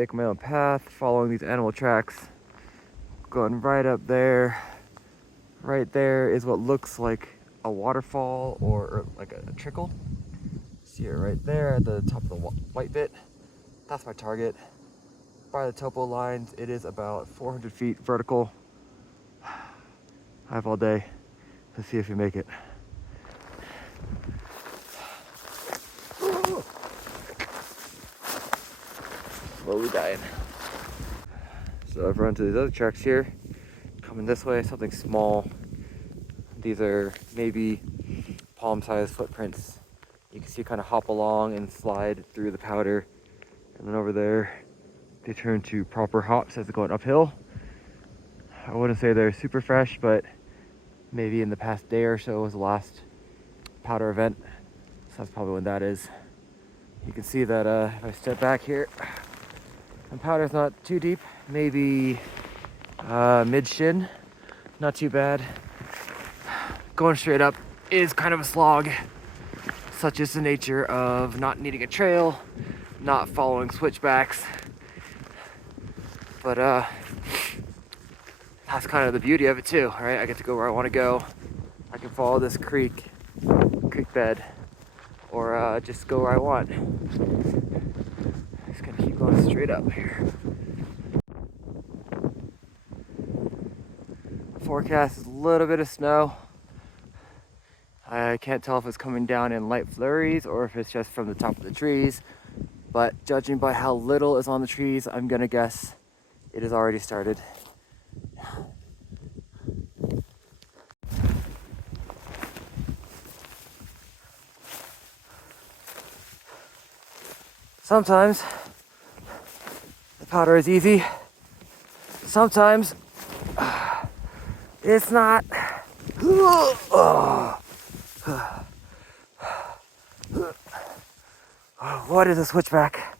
make my own path, following these animal tracks, going right up there. Right there is what looks like a waterfall or like a trickle. See it right there at the top of the white bit. That's my target. By the topo lines, it is about 400 feet vertical. I have all day to see if we make it. Slowly dying. So I've run to these other tracks here. Coming this way, something small. These are maybe palm-sized footprints. You can see kind of hop along and slide through the powder. And then over there, they turn to proper hops as they're going uphill. I wouldn't say they're super fresh, but maybe in the past day or so was the last powder event. So that's probably when that is. You can see that if I step back here, the powder's not too deep, maybe mid-shin, not too bad. Going straight up is kind of a slog. Such is the nature of not needing a trail, not following switchbacks. But that's kind of the beauty of it too, right? I get to go where I want to go. I can follow this creek bed, or just go where I want. Just gonna keep going straight up here. Forecast is a little bit of snow. I can't tell if it's coming down in light flurries or if it's just from the top of the trees, but judging by how little is on the trees, I'm gonna guess it has already started. Sometimes the powder is easy, sometimes it's not. What is a switchback?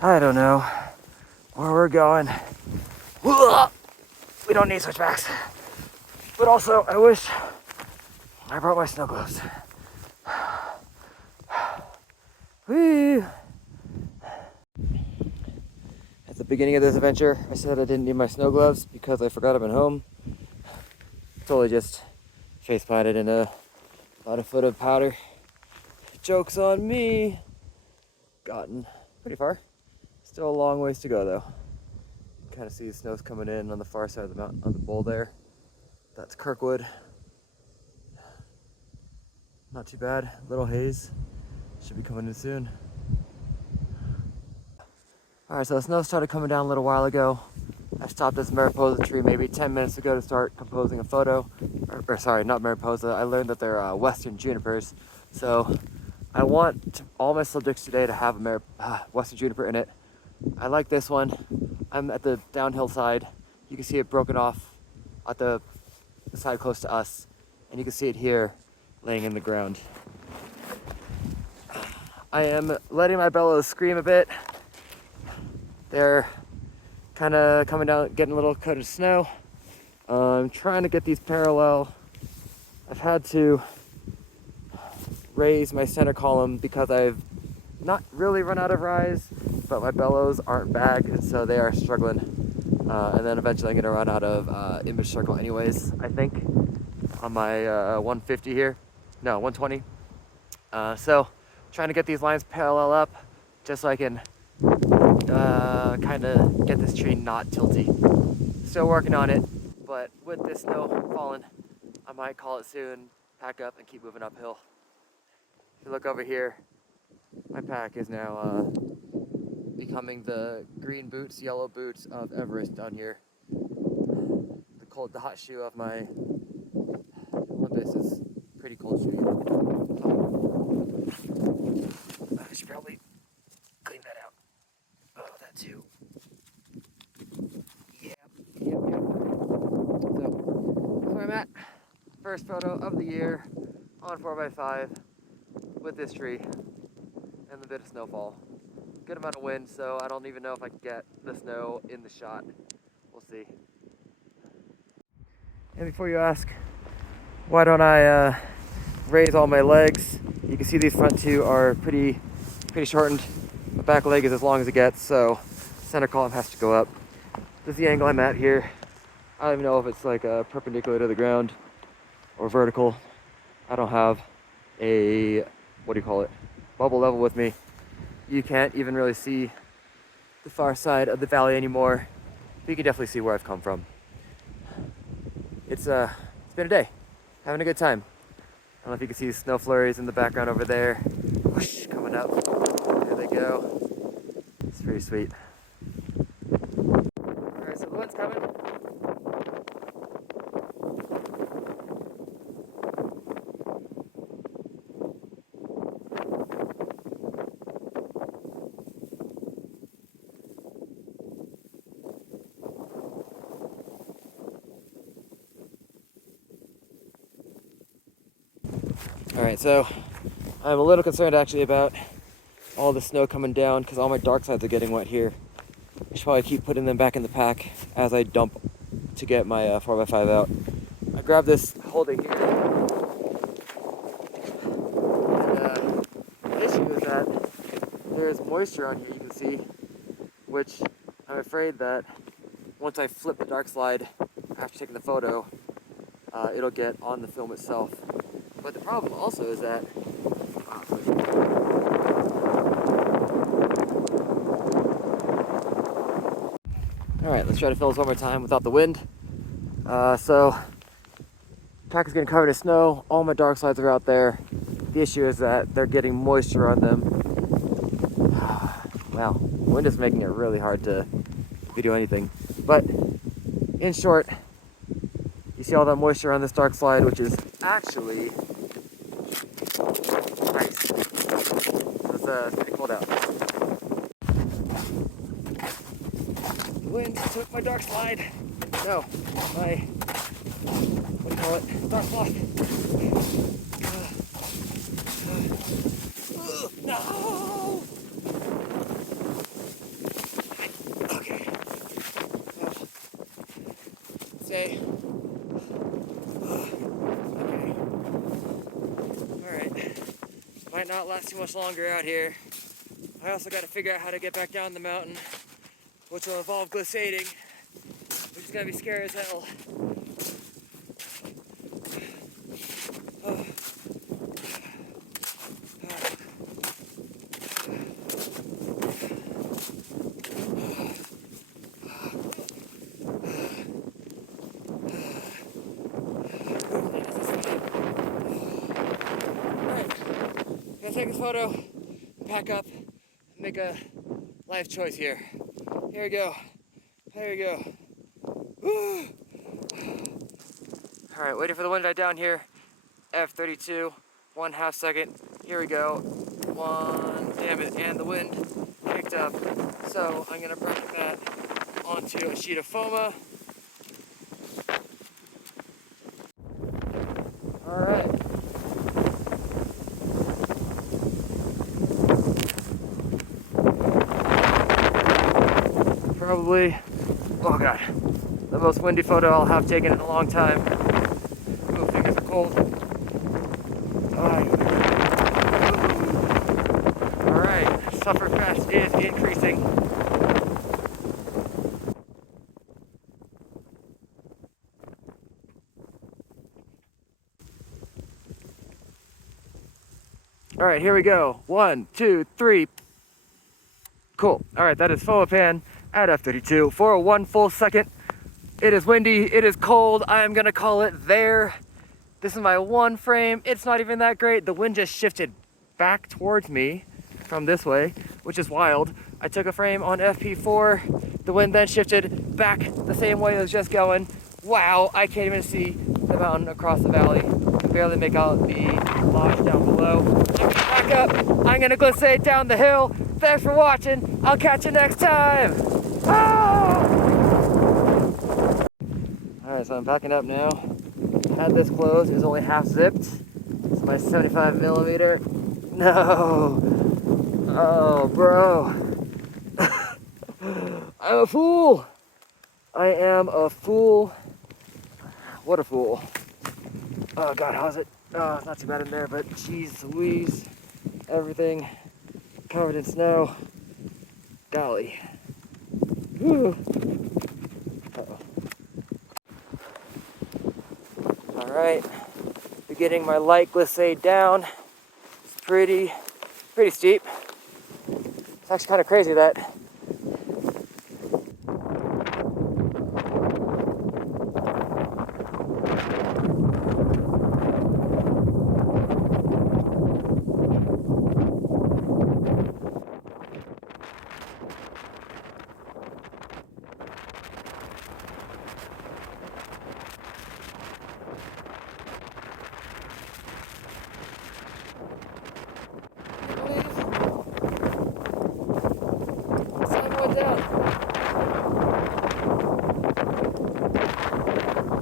I don't know where we're going. We don't need switchbacks. But also, I wish I brought my snow gloves. Whee! At the beginning of this adventure, I said I didn't need my snow gloves because I forgot them at home. Totally just face planted in about a foot of powder. Joke's on me. Gotten pretty far. Still a long ways to go though. Kind of see the snow's coming in on the far side of the mountain, on the bowl there. That's Kirkwood. Not too bad. Little haze. Should be coming in soon. Alright, so the snow started coming down a little while ago. I stopped this Mariposa tree maybe 10 minutes ago to start composing a photo. Or sorry, not Mariposa. I learned that they're western junipers. So I want all my subjects today to have a western juniper in it. I like this one. I'm at the downhill side. You can see it broken off at the side close to us. And you can see it here laying in the ground. I am letting my bellows scream a bit. They're kind of coming down, getting a little coat of snow. I'm trying to get these parallel. I've had to raise my center column because I've not really run out of rise, but my bellows aren't bagged, and so they are struggling. And then eventually I'm gonna run out of image circle anyways, I think, on my 150 here. No, 120. So trying to get these lines parallel up just so I can kind of get this tree not tilty. Still working on it, but with this snow falling, I might call it soon, pack up and keep moving uphill. If you look over here, my pack is now becoming the green boots, yellow boots of Everest down here. The hot shoe of my Olympus is pretty cold shoe. I should probably clean that out. Oh, that too. Yep. So, that's where I'm at. First photo of the year on 4x5 with this tree and a bit of snowfall. Good amount of wind, so I don't even know if I can get the snow in the shot. We'll see. And before you ask, why don't I raise all my legs? You can see these front two are pretty shortened. My back leg is as long as it gets, so center column has to go up. This is the angle I'm at here. I don't even know if it's like perpendicular to the ground or vertical. I don't have a, what do you call it, bubble level with me. You can't even really see the far side of the valley anymore. But you can definitely see where I've come from. It's been a day, having a good time. I don't know if you can see snow flurries in the background over there. Whoosh, coming up. There they go. It's pretty sweet. Alright, so the wind's coming. Alright, so I'm a little concerned actually about all the snow coming down because all my dark sides are getting wet here. I should probably keep putting them back in the pack as I dump to get my 4x5 out. I grabbed this holder here. And the issue is that there's moisture on here, you can see, which I'm afraid that once I flip the dark slide after taking the photo, it'll get on the film itself. But the problem also is that alright, let's try to film this one more time without the wind. So track is getting covered in snow, all my dark slides are out there. The issue is that they're getting moisture on them. Wow, the wind is making it really hard to video anything. But in short, you see all that moisture on this dark slide, which is actually nice. It's pretty cold out. The wind took my dark slide. No, my, what do you call it? Dark cloth. No! Okay. Say. Okay. Alright. Might not last too much longer out here. I also got to figure out how to get back down the mountain, which will involve glissading, which is going to be scary as hell. Take a photo, pack up, make a life choice here. Here we go. There we go. All right, waiting for the wind to die down here. F32, 1/2 second. Here we go. One, damn it, and the wind picked up. So I'm gonna bracket that onto a sheet of foam. All right. Probably, oh god, the most windy photo I'll have taken in a long time. Ooh, fingers are cold. Alright, sufferfest is increasing. Alright, here we go. 1, 2, 3. Cool. Alright, that is Foapan at F32 for 1 full second. It is windy, it is cold. I am gonna call it there. This is my one frame. It's not even that great. The wind just shifted back towards me from this way, which is wild. I took a frame on FP4. The wind then shifted back the same way it was just going. Wow, I can't even see the mountain across the valley. I can barely make out the lodge down below. I'm gonna back up. I'm gonna glissade down the hill. Thanks for watching. I'll catch you next time. Ah! Alright, so I'm packing up now. Had this closed, it was only half zipped. It's my 75mm. No! Oh, bro. I'm a fool! I am a fool. What a fool. Oh god, how's it? Oh, it's not too bad in there, but jeez Louise. Everything covered in snow. Golly. Whew. All right, getting my light glissade down. It's pretty steep. It's actually kind of crazy that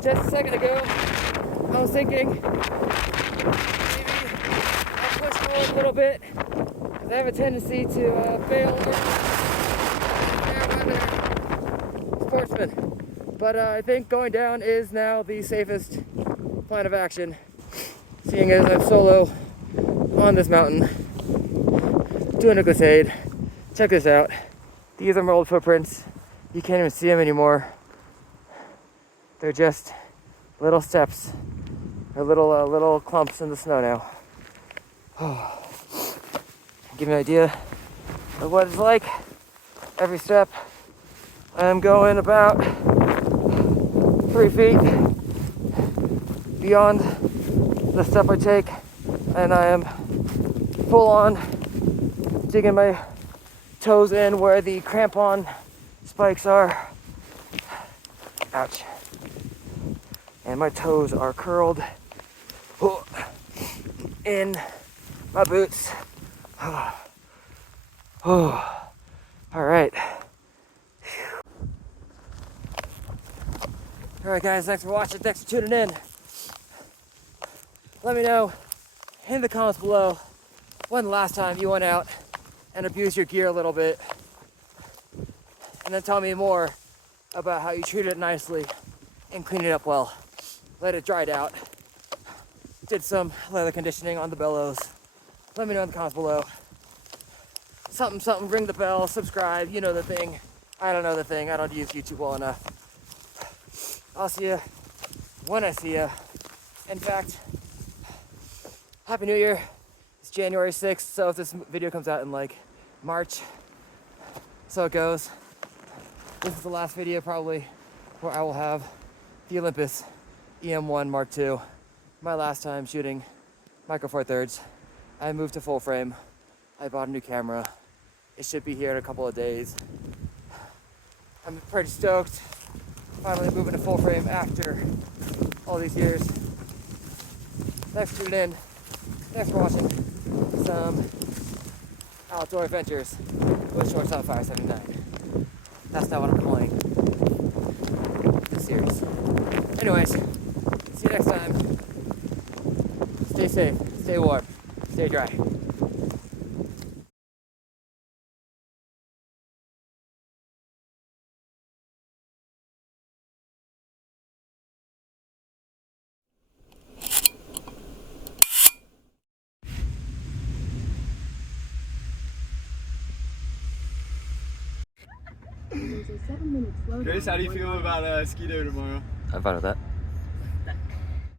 just a second ago, I was thinking maybe I'll push forward a little bit because I have a tendency to fail in fair weather sportsman. But I think going down is now the safest plan of action, seeing as I'm solo on this mountain doing a glissade. Check this out. These are my old footprints. You can't even see them anymore. They're just little steps, or little clumps in the snow now. Give me an idea of what it's like. Every step, I'm going about 3 feet beyond the step I take, and I am full on digging my toes in where the crampon spikes are. Ouch. And my toes are curled in my boots. All right. All right, guys, thanks for watching. Thanks for tuning in. Let me know in the comments below when the last time you went out and abused your gear a little bit. And then tell me more about how you treated it nicely and cleaned it up well. Let it dry out. Did some leather conditioning on the bellows. Let me know in the comments below. Something, ring the bell, subscribe, you know the thing. I don't know the thing, I don't use YouTube well enough. I'll see you when I see you. In fact, Happy New Year. It's January 6th, so if this video comes out in like March, so it goes. This is the last video probably where I will have the Olympus EM1 Mark II. My last time shooting Micro Four Thirds. I moved to full frame. I bought a new camera. It should be here in a couple of days. I'm pretty stoked. Finally moving to full frame after all these years. Thanks for tuning in. Thanks for watching some outdoor adventures with Shortstop 579. That's not what I'm calling this series. Anyways, see you next time. Stay safe, stay warm, stay dry. Chris, how do you feel about Ski Day tomorrow? I'm fine with that.